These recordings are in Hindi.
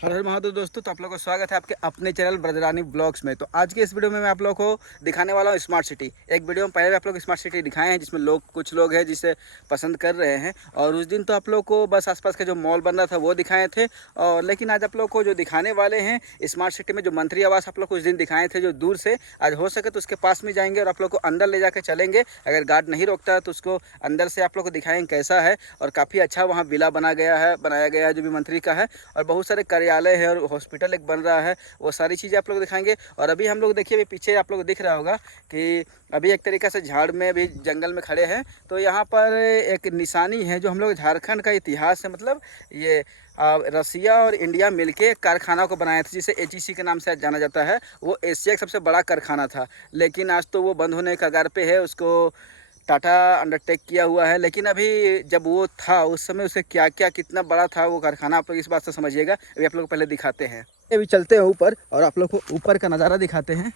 हर हर महादेव दोस्तों। तो आप लोगों का स्वागत है आपके अपने चैनल ब्रजरानी ब्लॉग्स में। तो आज के इस वीडियो में मैं आप लोगों को दिखाने वाला हूँ स्मार्ट सिटी। एक वीडियो में पहले भी आप लोग स्मार्ट सिटी दिखाए हैं जिसमें कुछ लोग हैं जिसे पसंद कर रहे हैं, और उस दिन तो आप लोग को बस आसपास का जो मॉल बन रहा था वो दिखाए थे। और लेकिन आज आप लोग को जो दिखाने वाले हैं स्मार्ट सिटी में जो मंत्री आवास आप लोग को उस दिन दिखाए थे जो दूर से, आज हो सके तो उसके पास में जाएंगे और आप लोग को अंदर ले जाकर चलेंगे। अगर गार्ड नहीं रोकता है तो उसको अंदर से आप लोग को दिखाएंगे कैसा है। और काफ़ी अच्छा वहाँ विला बनाया गया है जो भी मंत्री का है, और बहुत सारे कार्यालय है और हॉस्पिटल एक बन रहा है। वो सारी चीज़ें आप लोग दिखाएंगे। और अभी हम लोग देखिए, अभी पीछे आप लोग दिख रहा होगा कि अभी एक तरीक़े से झाड़ में अभी जंगल में खड़े हैं। तो यहाँ पर एक निशानी है जो हम लोग झारखंड का इतिहास है, मतलब ये रसिया और इंडिया मिलके कारखाना को बनाया था जिसे एचईसी के नाम से जाना जाता है। वो एशिया का सबसे बड़ा कारखाना था, लेकिन आज तो वो बंद होने के कगार पे है। उसको टाटा अंडरटेक किया हुआ है, लेकिन अभी जब वो था उस समय उसे क्या क्या कितना बड़ा था वो कारखाना, आप लोग इस बात से समझिएगा। अभी आप लोग को पहले दिखाते हैं, अभी चलते हैं ऊपर और आप लोग को ऊपर का नज़ारा दिखाते हैं।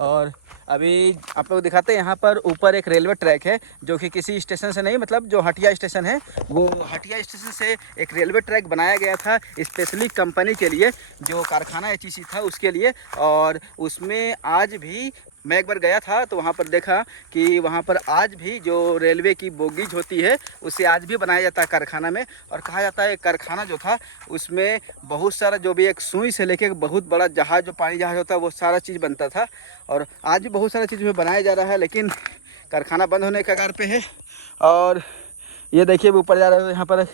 और अभी आप लोग दिखाते हैं यहाँ पर ऊपर एक रेलवे ट्रैक है जो कि किसी स्टेशन से नहीं, मतलब जो हटिया स्टेशन है वो हटिया स्टेशन से एक रेलवे ट्रैक बनाया गया था स्पेशली कंपनी के लिए, जो कारखाना एचईसी था उसके लिए। और उसमें आज भी मैं एक बार गया था तो वहाँ पर देखा कि वहाँ पर आज भी जो रेलवे की बोगीज होती है उसे आज भी बनाया जाता है कारखाना में। और कहा जाता है कारखाना जो था उसमें बहुत सारा जो भी एक सुई से लेके बहुत बड़ा जहाज़, जो पानी जहाज़ होता है, वो सारा चीज़ बनता था। और आज भी बहुत सारा चीज़ में बनाया जा रहा है, लेकिन कारखाना बंद होने के कगार पे है। और ये देखिए ऊपर जा रहे हो, यहाँ पर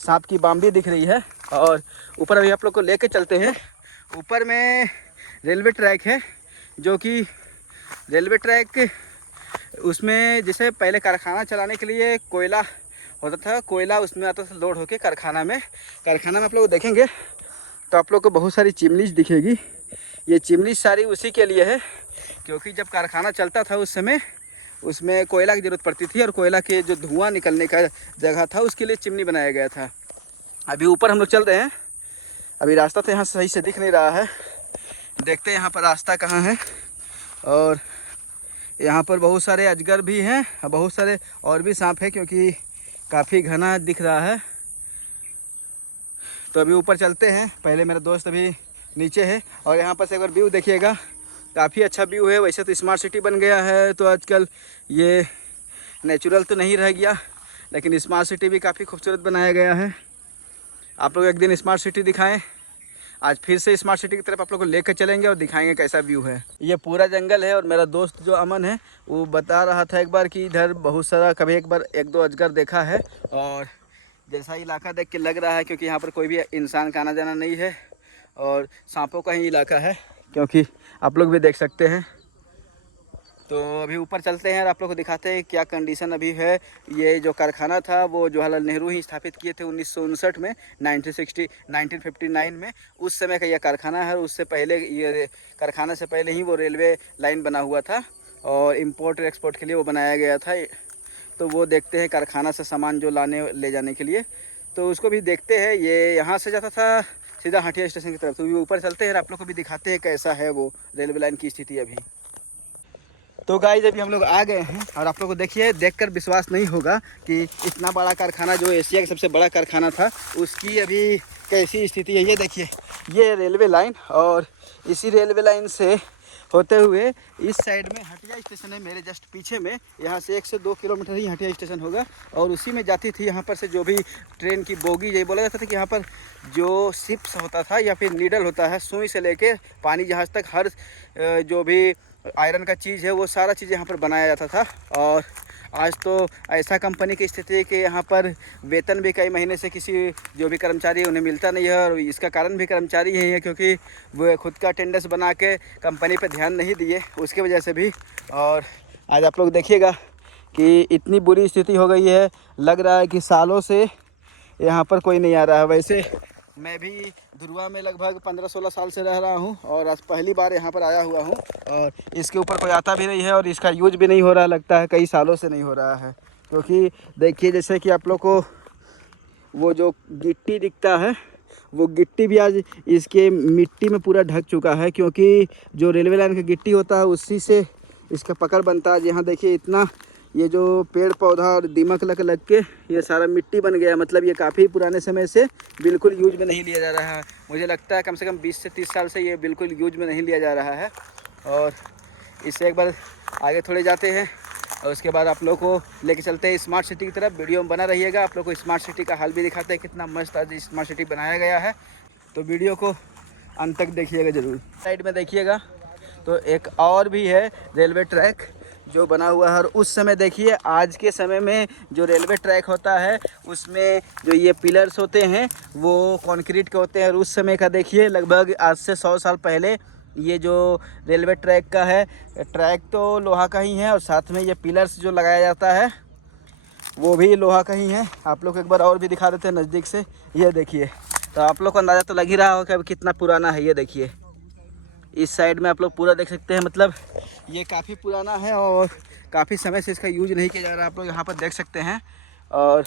सांप की बाम भी दिख रही है। और ऊपर अभी आप लोग को लेके चलते हैं। ऊपर में रेलवे ट्रैक है जो कि रेलवे ट्रैक, उसमें जैसे पहले कारखाना चलाने के लिए कोयला होता था, कोयला उसमें आता था लोड होके कारखाना में आप लोग देखेंगे तो आप लोग को बहुत सारी चिमनीज दिखेगी। ये चिमनीज सारी उसी के लिए है क्योंकि जब कारखाना चलता था उस समय उसमें कोयला की ज़रूरत पड़ती थी, और कोयला के जो धुआं निकलने का जगह था उसके लिए चिमनी बनाया गया था। अभी ऊपर हम लोग चल रहे हैं। अभी रास्ता तो यहाँ सही से दिख नहीं रहा है, देखते हैं यहाँ पर रास्ता कहाँ है। और यहाँ पर बहुत सारे अजगर भी हैं, बहुत सारे और भी सांप हैं क्योंकि काफ़ी घना दिख रहा है। तो अभी ऊपर चलते हैं। पहले मेरा दोस्त अभी नीचे है और यहाँ पर से अगर व्यू देखिएगा काफ़ी अच्छा व्यू है। वैसे तो स्मार्ट सिटी बन गया है तो आजकल ये नेचुरल तो नहीं रह गया, लेकिन स्मार्ट सिटी भी काफ़ी खूबसूरत बनाया गया है। आप लोग एक दिन स्मार्ट सिटी दिखाएं। आज फिर से स्मार्ट सिटी की तरफ आप लोग को लेकर चलेंगे और दिखाएंगे कैसा व्यू है। ये पूरा जंगल है और मेरा दोस्त जो अमन है वो बता रहा था एक बार कि इधर बहुत सारा कभी एक बार एक दो अजगर देखा है। और जैसा इलाका देख के लग रहा है क्योंकि यहाँ पर कोई भी इंसान का आना जाना नहीं है और सांपों का ही इलाका है, क्योंकि आप लोग भी देख सकते हैं। तो अभी ऊपर चलते हैं और आप लोग को दिखाते हैं क्या कंडीशन अभी है। ये जो कारखाना था वो जवाहरलाल नेहरू ही स्थापित किए थे 1959 में, 1959 में उस समय का यह कारखाना है। उससे पहले ये कारखाना से पहले ही वो रेलवे लाइन बना हुआ था और इम्पोर्ट और एक्सपोर्ट के लिए वो बनाया गया था। तो वो देखते हैं कारखाना से सामान जो ले जाने के लिए, तो उसको भी देखते हैं। ये यहाँ से जाता था सीधा हटिया स्टेशन की तरफ। तो भी ऊपर चलते हैं, आप लोग को भी दिखाते हैं कैसा है वो रेलवे लाइन की स्थिति अभी। तो गाइस अभी हम लोग आ गए हैं और आप लोग को देखिए, देखकर विश्वास नहीं होगा कि इतना बड़ा कारखाना जो एशिया का सबसे बड़ा कारखाना था उसकी अभी कैसी स्थिति है। ये देखिए, ये रेलवे लाइन, और इसी रेलवे लाइन से होते हुए इस साइड में हटिया स्टेशन है मेरे जस्ट पीछे में। यहाँ से 1 से 2 किलोमीटर ही हटिया स्टेशन होगा और उसी में जाती थी यहाँ पर से जो भी ट्रेन की बोगी। यही बोला जाता था कि यहाँ पर जो शिप्स होता था या फिर नीडल होता है, सुई से लेके पानी जहाज़ तक हर जो भी आयरन का चीज़ है वो सारा चीज़ यहाँ पर बनाया जाता था। और आज तो ऐसा कंपनी की स्थिति है कि यहाँ पर वेतन भी कई महीने से किसी जो भी कर्मचारी है उन्हें मिलता नहीं है। और इसका कारण भी कर्मचारी यही है क्योंकि वो खुद का अटेंडेंस बना के कंपनी पर ध्यान नहीं दिए, उसके वजह से भी। और आज आप लोग देखिएगा कि इतनी बुरी स्थिति हो गई है, लग रहा है कि सालों से यहाँ पर कोई नहीं आ रहा है। वैसे मैं भी धुरुआ में लगभग 15-16 साल से रह रहा हूँ और आज पहली बार यहाँ पर आया हुआ हूँ, और इसके ऊपर कोई आता भी नहीं है और इसका यूज भी नहीं हो रहा, लगता है कई सालों से नहीं हो रहा है। क्योंकि देखिए, जैसे कि आप लोग को वो जो गिट्टी दिखता है वो गिट्टी भी आज इसके मिट्टी में पूरा ढक चुका है, क्योंकि जो रेलवे लाइन का गिट्टी होता है उसी से इसका पकड़ बनता है। यहाँ देखिए इतना ये जो पेड़ पौधा और दीमक लग लग के ये सारा मिट्टी बन गया, मतलब ये काफ़ी पुराने समय से बिल्कुल यूज में नहीं लिया जा रहा है। मुझे लगता है कम से कम 20 से 30 साल से ये बिल्कुल यूज में नहीं लिया जा रहा है। और इससे एक बार आगे थोड़े जाते हैं और उसके बाद आप लोग को लेके चलते हैं स्मार्ट सिटी की तरफ। वीडियो में बना रहिएगा, आप लोग को स्मार्ट सिटी का हाल भी दिखाते हैं, कितना मस्त आज स्मार्ट सिटी बनाया गया है। तो वीडियो को अंत तक देखिएगा ज़रूर। साइड में देखिएगा तो एक और भी है रेलवे ट्रैक जो बना हुआ है। और उस समय देखिए, आज के समय में जो रेलवे ट्रैक होता है उसमें जो ये पिलर्स होते हैं वो कंक्रीट के होते हैं। और उस समय का देखिए, लगभग आज से 100 साल पहले ये जो रेलवे ट्रैक का है, ट्रैक तो लोहा का ही है और साथ में ये पिलर्स जो लगाया जाता है वो भी लोहा का ही है। आप लोग एक बार और भी दिखा देते हैं नज़दीक से। ये देखिए, तो आप लोग को अंदाज़ा तो लग ही रहा होगा कि अभी कितना पुराना है। ये देखिए, इस साइड में आप लोग पूरा देख सकते हैं, मतलब ये काफ़ी पुराना है और काफ़ी समय से इसका यूज नहीं किया जा रहा है। आप लोग यहाँ पर देख सकते हैं। और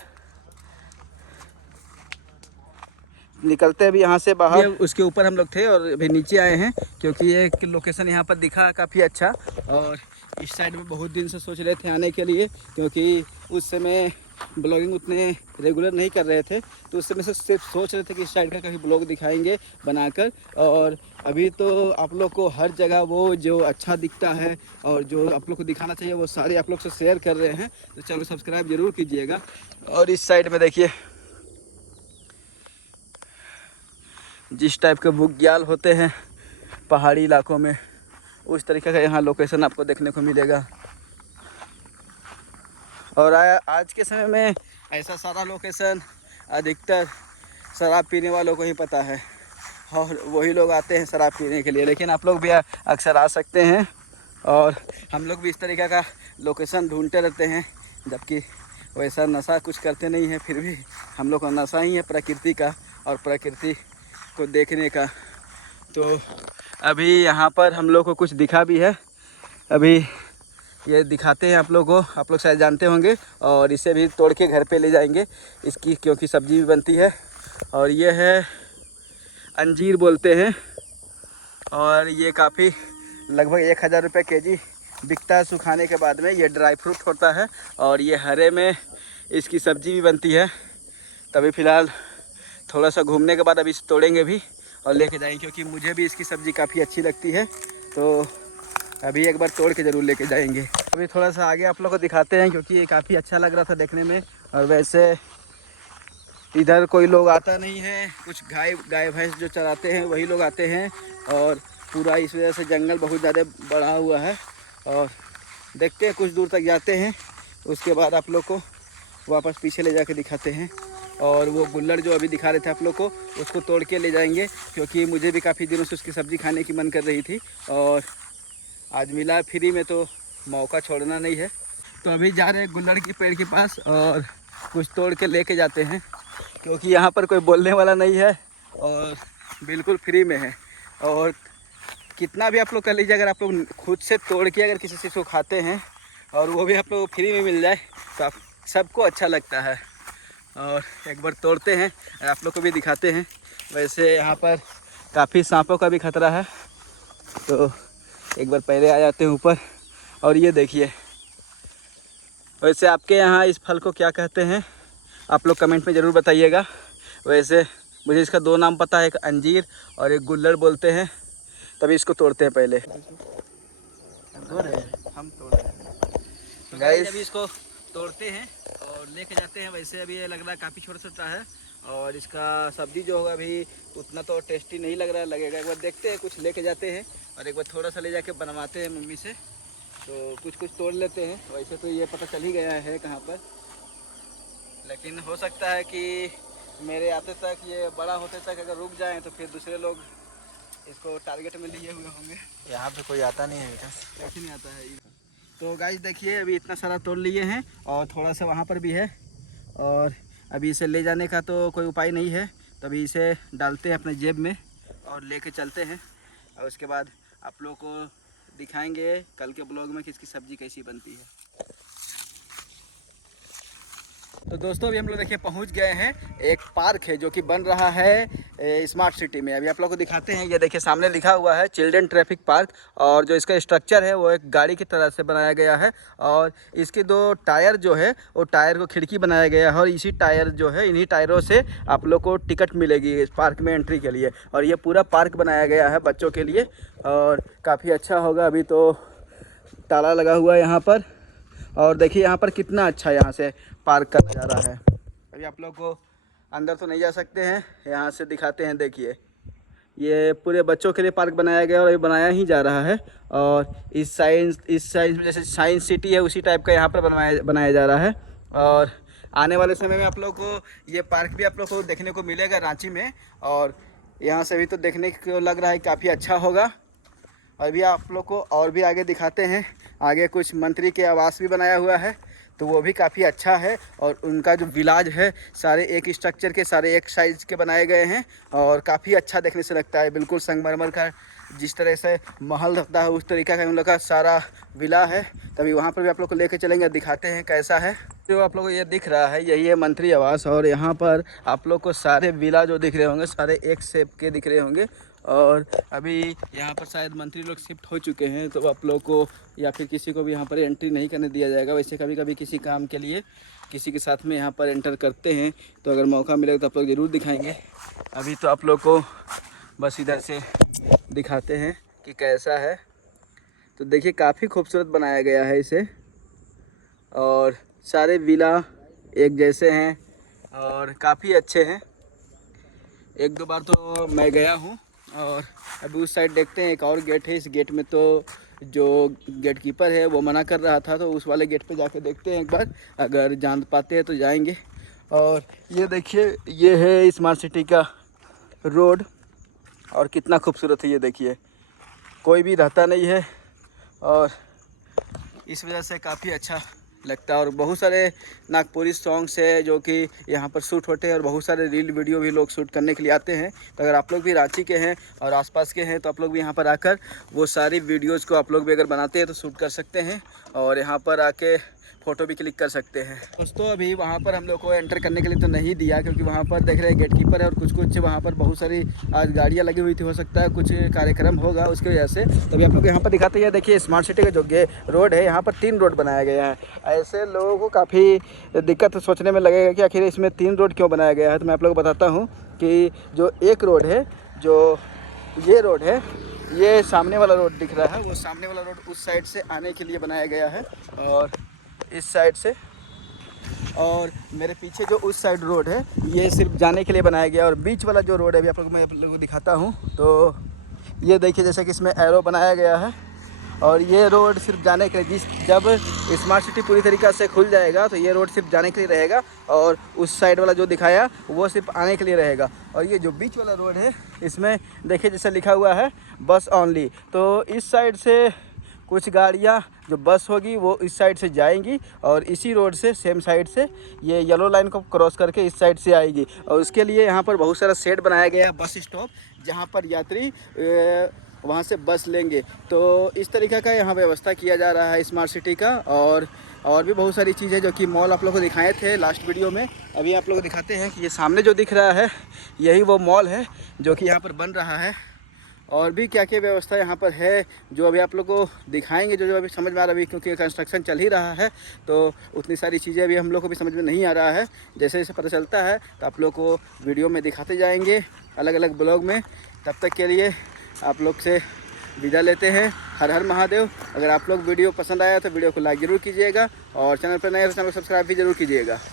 निकलते हैं अभी यहाँ से बाहर। उसके ऊपर हम लोग थे और अभी नीचे आए हैं क्योंकि ये लोकेशन यहाँ पर दिखा काफ़ी अच्छा। और इस साइड में बहुत दिन से सोच रहे थे आने के लिए, क्योंकि उस समय ब्लॉगिंग उतने रेगुलर नहीं कर रहे थे, तो उस समय से सिर्फ सोच रहे थे कि इस साइड का कभी ब्लॉग दिखाएंगे बनाकर। और अभी तो आप लोग को हर जगह वो जो अच्छा दिखता है और जो आप लोग को दिखाना चाहिए वो सारे आप लोग से शेयर कर रहे हैं। तो चलो सब्सक्राइब ज़रूर कीजिएगा। और इस साइड में देखिए, जिस टाइप के बुग्याल होते हैं पहाड़ी इलाकों में, उस तरीके का यहाँ लोकेशन आपको देखने को मिलेगा। और आज के समय में ऐसा सारा लोकेशन अधिकतर शराब पीने वालों को ही पता है और वही लोग आते हैं शराब पीने के लिए। लेकिन आप लोग भी अक्सर आ सकते हैं और हम लोग भी इस तरीके का लोकेशन ढूंढते रहते हैं, जबकि वैसा नशा कुछ करते नहीं हैं, फिर भी हम लोग का नशा ही है प्रकृति का और प्रकृति को देखने का। तो अभी यहाँ पर हम लोग को कुछ दिखा भी है, अभी ये दिखाते हैं आप लोगों को। आप लोग शायद जानते होंगे। और इसे भी तोड़ के घर पे ले जाएंगे इसकी, क्योंकि सब्जी भी बनती है। और ये है अंजीर बोलते हैं और ये काफ़ी लगभग 1000 रुपये केजी बिकता है सुखाने के बाद में। ये ड्राई फ्रूट होता है और ये हरे में इसकी सब्जी भी बनती है। तभी फ़िलहाल थोड़ा सा घूमने के बाद अभी इसे तोड़ेंगे भी और लेके जाएंगे, क्योंकि मुझे भी इसकी सब्ज़ी काफ़ी अच्छी लगती है। तो अभी एक बार तोड़ के ज़रूर लेके जाएंगे। अभी थोड़ा सा आगे आप लोग को दिखाते हैं, क्योंकि ये काफ़ी अच्छा लग रहा था देखने में। और वैसे इधर कोई लोग आता नहीं है, कुछ गाय भैंस जो चराते हैं वही लोग आते हैं। और पूरा इस वजह से जंगल बहुत ज़्यादा बढ़ा हुआ है। और देखते हैं, कुछ दूर तक जाते हैं, उसके बाद आप लोग को वापस पीछे ले जाके दिखाते हैं। और वो गुल्लड़ जो अभी दिखा रहे थे आप लोग को, उसको तोड़ के ले जाएंगे, क्योंकि मुझे भी काफ़ी दिनों से उसकी सब्ज़ी खाने की मन कर रही थी और आज मिला फ्री में, तो मौका छोड़ना नहीं है। तो अभी जा रहे हैं गुल्लड़ के पेड़ के पास और कुछ तोड़ के लेके जाते हैं, क्योंकि यहाँ पर कोई बोलने वाला नहीं है और बिल्कुल फ्री में है। और कितना भी आप लोग कर लीजिए, अगर आप लोग खुद से तोड़ के अगर किसी चीज़ को खाते हैं और वो भी आप लोग को फ्री में मिल जाए तो आप सबको अच्छा लगता है। और एक बार तोड़ते हैं, आप लोग को भी दिखाते हैं। वैसे यहाँ पर काफ़ी सांपों का भी खतरा है, तो एक बार पहले आ जाते हैं ऊपर। और ये देखिए, वैसे आपके यहाँ इस फल को क्या कहते हैं आप लोग कमेंट में ज़रूर बताइएगा। वैसे मुझे इसका 2 नाम पता है, एक अंजीर और एक गुल्लड़ बोलते हैं। तभी इसको तोड़ते हैं पहले। हम तोड़ रहे हैं तो गाइस, अभी इसको तोड़ते हैं और लेके जाते हैं। वैसे अभी ये लग रहा है काफ़ी छोटा छोटा है और इसका सब्ज़ी जो होगा अभी उतना तो टेस्टी नहीं लग रहा है, लगेगा। एक बार देखते हैं, कुछ लेके जाते हैं और एक बार थोड़ा सा ले जाके बनवाते हैं मम्मी से। तो कुछ तोड़ लेते हैं। वैसे तो ये पता चल ही गया है कहाँ पर, लेकिन हो सकता है कि मेरे आते तक, ये बड़ा होते तक अगर रुक जाएं तो फिर दूसरे लोग इसको टारगेट में लिए हुए होंगे। यहाँ पे कोई आता नहीं है बेटा, कैसे नहीं आता है। तो गाइस देखिए, अभी इतना सारा तोड़ लिए हैं और थोड़ा सा वहाँ पर भी है। और अभी इसे ले जाने का तो कोई उपाय नहीं है, तभी इसे डालते हैं अपने जेब में और लेके चलते हैं। और उसके बाद आप लोग को दिखाएंगे कल के ब्लॉग में कि इसकी सब्ज़ी कैसी बनती है। तो दोस्तों अभी हम लोग देखिए पहुंच गए हैं, एक पार्क है जो कि बन रहा है स्मार्ट सिटी में। अभी आप लोग को दिखाते हैं, ये देखिए सामने लिखा हुआ है चिल्ड्रन ट्रैफिक पार्क, और जो इसका स्ट्रक्चर है वो एक गाड़ी की तरह से बनाया गया है। और इसके 2 टायर जो है वो टायर को खिड़की बनाया गया है, और इसी टायर जो है इन्हीं टायरों से आप लोग को टिकट मिलेगी इस पार्क में एंट्री के लिए। और ये पूरा पार्क बनाया गया है बच्चों के लिए, और काफ़ी अच्छा होगा। अभी तो ताला लगा हुआ है यहाँ पर, और देखिए यहाँ पर कितना अच्छा यहाँ से पार्क का नज़ारा है। अभी आप लोग को अंदर तो नहीं जा सकते हैं, यहाँ से दिखाते हैं। देखिए ये पूरे बच्चों के लिए पार्क बनाया गया और अभी बनाया ही जा रहा है। और इस साइंस में जैसे साइंस सिटी है उसी टाइप का यहाँ पर बनाया जा रहा है। और आने वाले समय में आप लोग को ये पार्क भी आप लोग को देखने को मिलेगा रांची में, और यहाँ से भी तो देखने को लग रहा है काफ़ी अच्छा होगा। अभी आप लोग को और भी आगे दिखाते हैं, आगे कुछ मंत्री के आवास भी बनाया हुआ है, तो वो भी काफ़ी अच्छा है। और उनका जो विलाज है सारे एक स्ट्रक्चर के, सारे एक साइज़ के बनाए गए हैं, और काफ़ी अच्छा देखने से लगता है। बिल्कुल संगमरमर का जिस तरह से महल रहता है उस तरीका का उन लोग का सारा विला है। तभी वहाँ पर भी आप लोग को लेकर चलेंगे, दिखाते हैं कैसा है। जो आप लोग को ये दिख रहा है यही है मंत्री आवास, और यहाँ पर आप लोग को सारे विला जो दिख रहे होंगे सारे एक शेप के दिख रहे होंगे। और अभी यहाँ पर शायद मंत्री लोग शिफ्ट हो चुके हैं, तो आप लोग को या फिर किसी को भी यहाँ पर एंट्री नहीं करने दिया जाएगा। वैसे कभी कभी किसी काम के लिए किसी के साथ में यहाँ पर एंटर करते हैं, तो अगर मौका मिलेगा तो आप लोग ज़रूर दिखाएंगे। अभी तो आप लोग को बस इधर से दिखाते हैं कि कैसा है। तो देखिए काफ़ी खूबसूरत बनाया गया है इसे, और सारे विला एक जैसे हैं और काफ़ी अच्छे हैं। 1-2 बार तो मैं गया हूँ। और अभी उस साइड देखते हैं, एक और गेट है। इस गेट में तो जो गेट कीपर है वो मना कर रहा था, तो उस वाले गेट पे जाके देखते हैं एक बार, अगर जान पाते हैं तो जाएंगे। और ये देखिए ये है स्मार्ट सिटी का रोड, और कितना खूबसूरत है ये देखिए। कोई भी रहता नहीं है, और इस वजह से काफ़ी अच्छा लगता है। और बहुत सारे नागपुरी सॉन्ग्स है जो कि यहाँ पर शूट होते हैं, और बहुत सारे रील वीडियो भी लोग शूट करने के लिए आते हैं। तो अगर आप लोग भी रांची के हैं और आसपास के हैं तो आप लोग भी यहाँ पर आकर वो सारी वीडियोज़ को आप लोग भी अगर बनाते हैं तो शूट कर सकते हैं, और यहाँ पर आके फ़ोटो भी क्लिक कर सकते हैं। दोस्तों अभी वहाँ पर हम लोग को एंटर करने के लिए तो नहीं दिया, क्योंकि वहाँ पर देख रहे हैं गेट कीपर है, और कुछ वहाँ पर बहुत सारी आज गाड़ियाँ लगी हुई थी, हो सकता है कुछ कार्यक्रम होगा उसकी वजह से। तभी आप लोग यहाँ पर दिखाते हैं। देखिए स्मार्ट सिटी का जो रोड है, यहाँ पर 3 रोड बनाया गया है। ऐसे लोगों को काफ़ी दिक्कत सोचने में लगेगा कि आखिर इसमें 3 रोड क्यों बनाया गया है। तो मैं आप लोग को बताता हूँ कि जो एक रोड है, जो ये रोड है, ये सामने वाला रोड दिख रहा है, वो सामने वाला रोड उस साइड से आने के लिए बनाया गया है, और इस साइड से। और मेरे पीछे जो उस साइड रोड है ये सिर्फ जाने के लिए बनाया गया। और बीच वाला जो रोड है अभी मैं आप लोगों को दिखाता हूँ। तो ये देखिए जैसे कि इसमें एरो बनाया गया है, और ये रोड सिर्फ जाने के लिए, जब स्मार्ट सिटी पूरी तरीक़ा से खुल जाएगा तो ये रोड सिर्फ जाने के लिए रहेगा, और उस साइड वाला जो दिखाया वो सिर्फ आने के लिए रहेगा। और ये जो बीच वाला रोड है इसमें देखिए जैसे लिखा हुआ है बस ऑनली, तो इस साइड से कुछ गाड़ियाँ जो बस होगी वो इस साइड से जाएंगी, और इसी रोड से सेम साइड से ये येलो लाइन को क्रॉस करके इस साइड से आएगी। और उसके लिए यहाँ पर बहुत सारा शेड बनाया गया है, बस स्टॉप, जहाँ पर यात्री वहाँ से बस लेंगे। तो इस तरीक़े का यहाँ व्यवस्था किया जा रहा है स्मार्ट सिटी का। और भी बहुत सारी चीज़ें जो कि मॉल आप लोग को दिखाए थे लास्ट वीडियो में, अभी आप लोग को दिखाते हैं कि ये सामने जो दिख रहा है यही वो मॉल है जो कि यहाँ पर बन रहा है। और भी क्या क्या व्यवस्था यहाँ पर है जो अभी आप लोग को दिखाएंगे, जो अभी समझ में आ रहा है। अभी क्योंकि कंस्ट्रक्शन चल ही रहा है तो उतनी सारी चीज़ें अभी हम लोग को भी समझ में नहीं आ रहा है। जैसे जैसे पता चलता है तो आप लोग को वीडियो में दिखाते जाएंगे अलग अलग ब्लॉग में। तब तक के लिए आप लोग से विदा लेते हैं। हर हर महादेव। अगर आप लोग वीडियो पसंद आया तो वीडियो को लाइक ज़रूर कीजिएगा, और चैनल पर नए हो तो चैनल को सब्सक्राइब भी ज़रूर कीजिएगा।